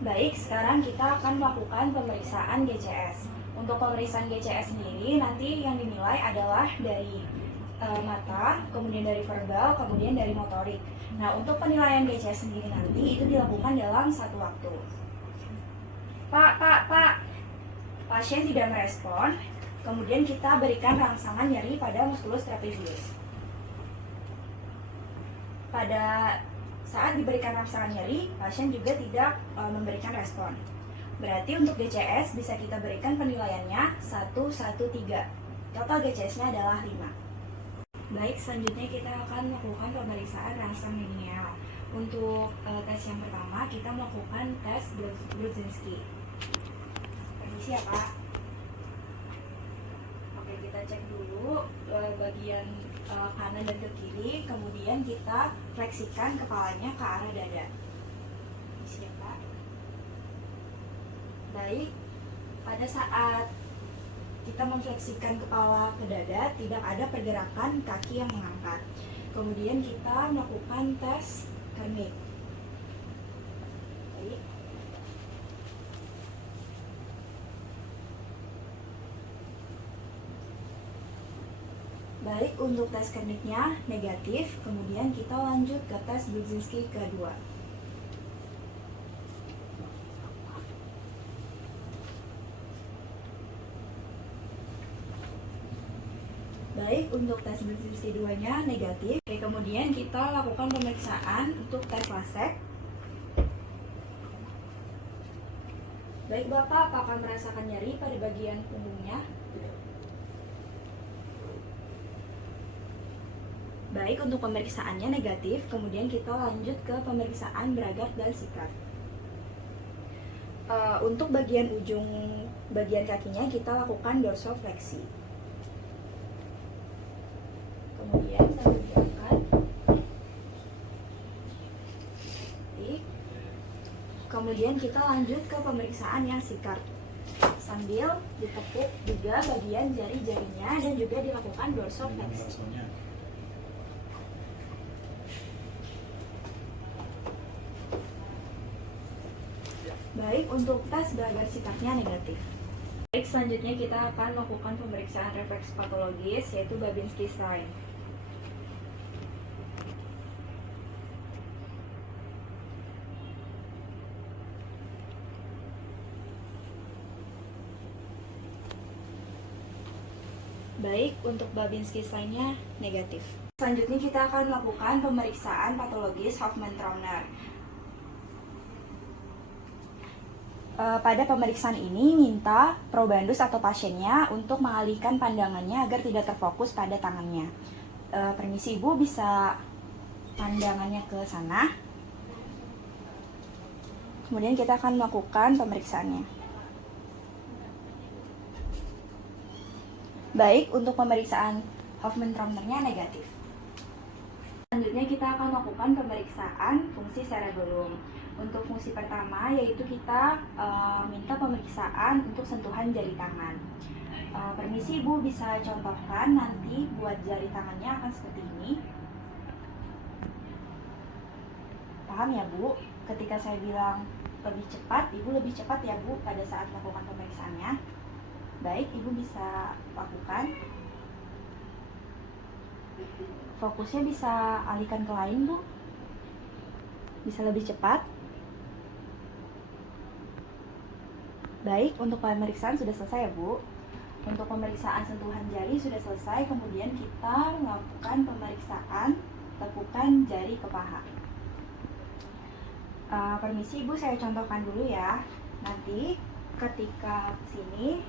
Baik, sekarang kita akan melakukan pemeriksaan GCS. Untuk pemeriksaan GCS sendiri, nanti yang dinilai adalah dari mata, kemudian dari verbal, kemudian dari motorik. Nah, untuk penilaian GCS sendiri nanti itu dilakukan dalam satu waktu. Pak, pasien tidak merespon, kemudian kita berikan rangsangan nyeri pada musculus trapezius. Pada saat diberikan rangsangan nyeri, pasien juga tidak memberikan respon. Berarti untuk GCS bisa kita berikan penilaiannya 113. Total GCS-nya adalah 5. Baik, selanjutnya kita akan melakukan pemeriksaan rangsang lineal. Untuk tes yang pertama, kita melakukan tes Brudzinski. Permisi ya, Pak. Oke, kita cek dulu bagian kanan dan ke kiri, kemudian kita fleksikan kepalanya ke arah dada. Permisi ya, Pak. Baik, pada saat kita memfleksikan kepala ke dada, tidak ada pergerakan kaki yang mengangkat. Kemudian kita melakukan tes Kernig. Baik. Baik, untuk tes Kernignya negatif, kemudian kita lanjut ke tes Brudzinski kedua. Baik, untuk tes Brudzinski 2-nya negatif. Oke, kemudian kita lakukan pemeriksaan untuk tes Lasek. Baik, Bapak, apakah merasakan nyeri pada bagian punggungnya? Baik, untuk pemeriksaannya negatif, kemudian kita lanjut ke pemeriksaan Bragard dan Sikat. Untuk bagian ujung bagian kakinya kita lakukan dorsofleksi. Kemudian sambil diangkat. Kemudian kita lanjut ke pemeriksaan yang Sikat. Sambil ditekuk juga bagian jari-jarinya dan juga dilakukan dorsofleksi. Baik, untuk tes Bragard Sikatnya negatif. Baik, selanjutnya kita akan melakukan pemeriksaan refleks patologis yaitu Babinski sign. Baik, untuk Babinski sign-nya negatif. Selanjutnya kita akan melakukan pemeriksaan patologis Hoffmann-Trauner. Pada pemeriksaan ini minta probandus atau pasiennya untuk mengalihkan pandangannya agar tidak terfokus pada tangannya. Permisi Ibu, bisa pandangannya ke sana. Kemudian kita akan melakukan pemeriksaannya. Baik, untuk pemeriksaan Hoffmann-Trauner-nya negatif. Selanjutnya kita akan melakukan pemeriksaan fungsi cerebellum. Untuk fungsi pertama yaitu kita minta pemeriksaan untuk sentuhan jari tangan. Permisi Ibu, bisa contohkan nanti buat jari tangannya akan seperti ini. Paham ya Bu? Ketika saya bilang lebih cepat, Ibu lebih cepat ya Bu pada saat melakukan pemeriksaannya. Baik, Ibu bisa lakukan. Fokusnya bisa alihkan ke lain Bu. Bisa lebih cepat. Baik, untuk pemeriksaan sudah selesai ya Bu. Untuk pemeriksaan sentuhan jari sudah selesai, kemudian kita melakukan pemeriksaan tekukan jari ke paha. Permisi Ibu, saya contohkan dulu ya. Nanti ketika sini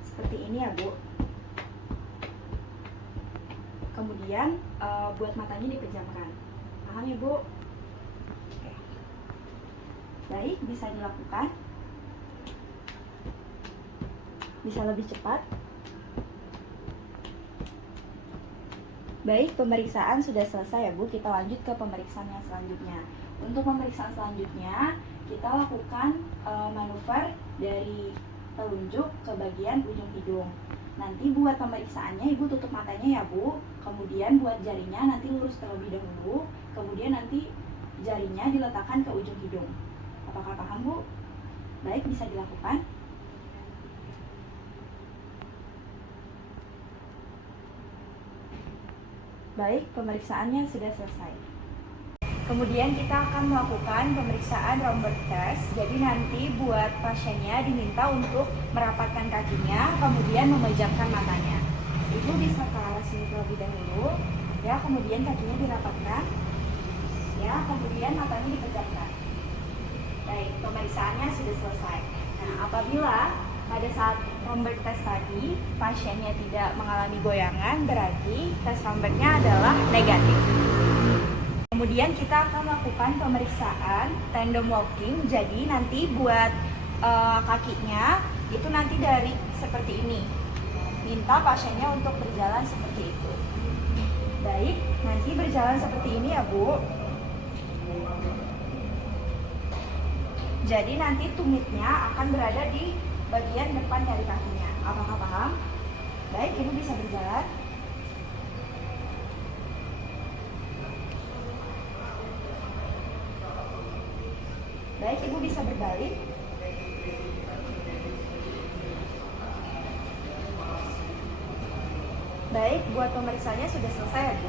seperti ini ya Bu. Kemudian buat matanya dipejamkan. Paham ya Bu? Oke. Baik, bisa dilakukan. Bisa lebih cepat. Baik, pemeriksaan sudah selesai ya Bu. Kita lanjut ke pemeriksaan yang selanjutnya. Untuk pemeriksaan selanjutnya, kita lakukan manuver dari telunjuk ke bagian ujung hidung. Nanti buat pemeriksaannya Ibu tutup matanya ya Bu. Kemudian buat jarinya nanti lurus terlebih dahulu. Kemudian nanti jarinya diletakkan ke ujung hidung. Apakah paham, Bu? Baik, bisa dilakukan. Baik, pemeriksaannya sudah selesai. Kemudian kita akan melakukan pemeriksaan Romberg test. Jadi nanti buat pasiennya diminta untuk merapatkan kakinya, kemudian memejamkan matanya. Ibu bisa ke arah sini terlebih dahulu, ya. Kemudian kakinya dirapatkan, ya. Kemudian matanya dipejamkan. Baik, pemeriksaannya sudah selesai. Nah, apabila pada saat Romberg test tadi pasiennya tidak mengalami goyangan, berarti tes Rombergnya adalah negatif. Kemudian kita akan melakukan pemeriksaan tandem walking. Jadi nanti buat kakinya itu nanti dari seperti ini. Minta pasiennya untuk berjalan seperti itu. Baik, nanti berjalan seperti ini ya, Bu. Jadi nanti tumitnya akan berada di bagian depan dari kakinya. Apakah paham? Baik, Ibu bisa berjalan. Baik, Ibu bisa berbalik. Baik, buat pemeriksaannya sudah selesai ya, Bu.